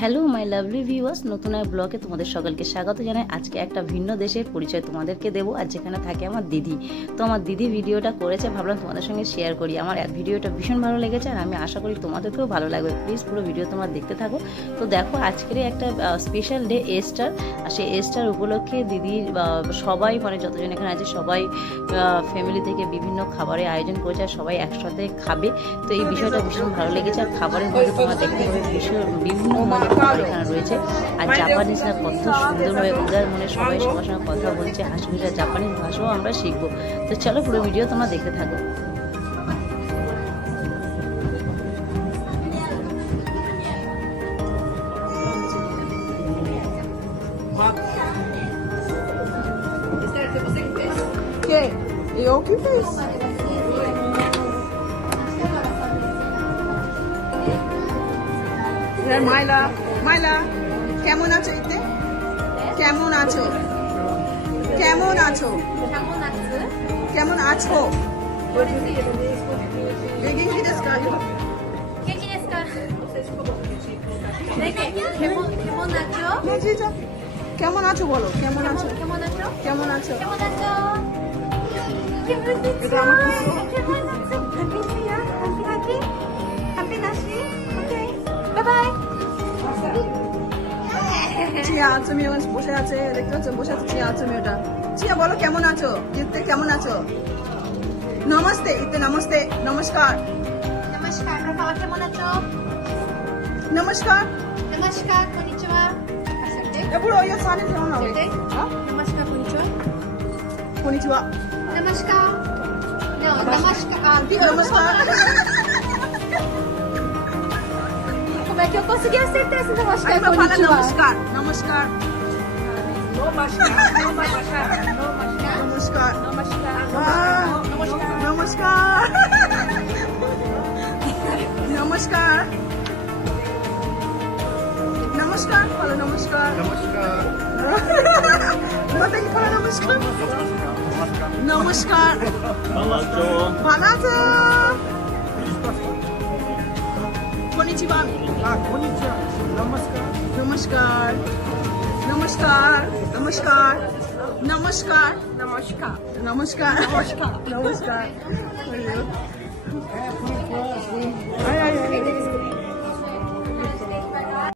Hello my lovely viewers, নতুন এক ব্লগে তোমাদের সকলকে স্বাগত জানাই। আজকে একটা ভিন্ন দেশের পরিচয় তোমাদেরকে দেবো, আর যেখানে থাকে আমার দিদি। তো আমার দিদি ভিডিওটা করেছে, ভাবলাম তোমাদের সঙ্গে শেয়ার করি। আমার ভিডিওটা ভীষণ ভালো লেগেছে আর আমি আশা করি তোমাদেরকেও ভালো লাগবে। প্লিজ পুরো ভিডিও তোমরা দেখতে থাকো। তো দেখো, আজকের একটা স্পেশাল ডে এস্টার, আর সেই এস্টার উপলক্ষে দিদির সবাই, মানে যতজন এখানে আছে সবাই ফ্যামিলি থেকে বিভিন্ন খাবারের আয়োজন করেছে আর সবাই একসাথে খাবে। তো এই বিষয়টা ভীষণ ভালো লেগেছে। আর খাবারের মধ্যে তোমরা দেখতে পাবে বিভিন্ন খাবার এখানে রয়েছে। আর জাপানিজরা কত সুন্দরভাবে উদার মনে সবাই সবার সঙ্গে কথা বলছে, হাসি খুশি। জাপানিজ ভাষাও আমরা শিখবো। তো চলো পুরো ভিডিও তোমরা দেখতে থাকো। ¿Qué? ¿Yo qué ves? মাইলা মাইলা কেমন আছো? এতে কেমন আছো? কেমন আছো? কেমন আছো? কেমন আছো বলো? কেমন আছো? কেমন আছো? কেমন আছো? চিয়া তুমি ওখানে বসে আছে, দেখতে পাচ্ছ? বসে আছে চিয়া তুমি। ওটা চিয়া বলো কেমন আছো? ইতে কেমন আছো? নমস্তে ইতে, নমস্তে, নমস্কার, নমস্কার। কেমন আছো? নমস্কার, নমস্কার, কনিচিওয়া। এগুলো ওই সামনে যেও না। নমস্কার, কনিচিওয়া। কনিচিওয়া, নমস্কার। নমস্কার, নমস্কার। Como é que eu consegui acertar esse namaskar? Aí vai falar namaskar, namaskar. Namaskar, namaskar, namaskar. Namaskar. Namaskar. Namaskar, fala namaskar. Namaskar. Mata que fala namaskar. Namaskar. Banato. Konnichiwa. Konnichiwa. Namaskar. Namaskar. Namaskar. Namaskar. Namaskar. Namaskar. Namaskar. Namaskar. Namaskar. Ay, ay, ay.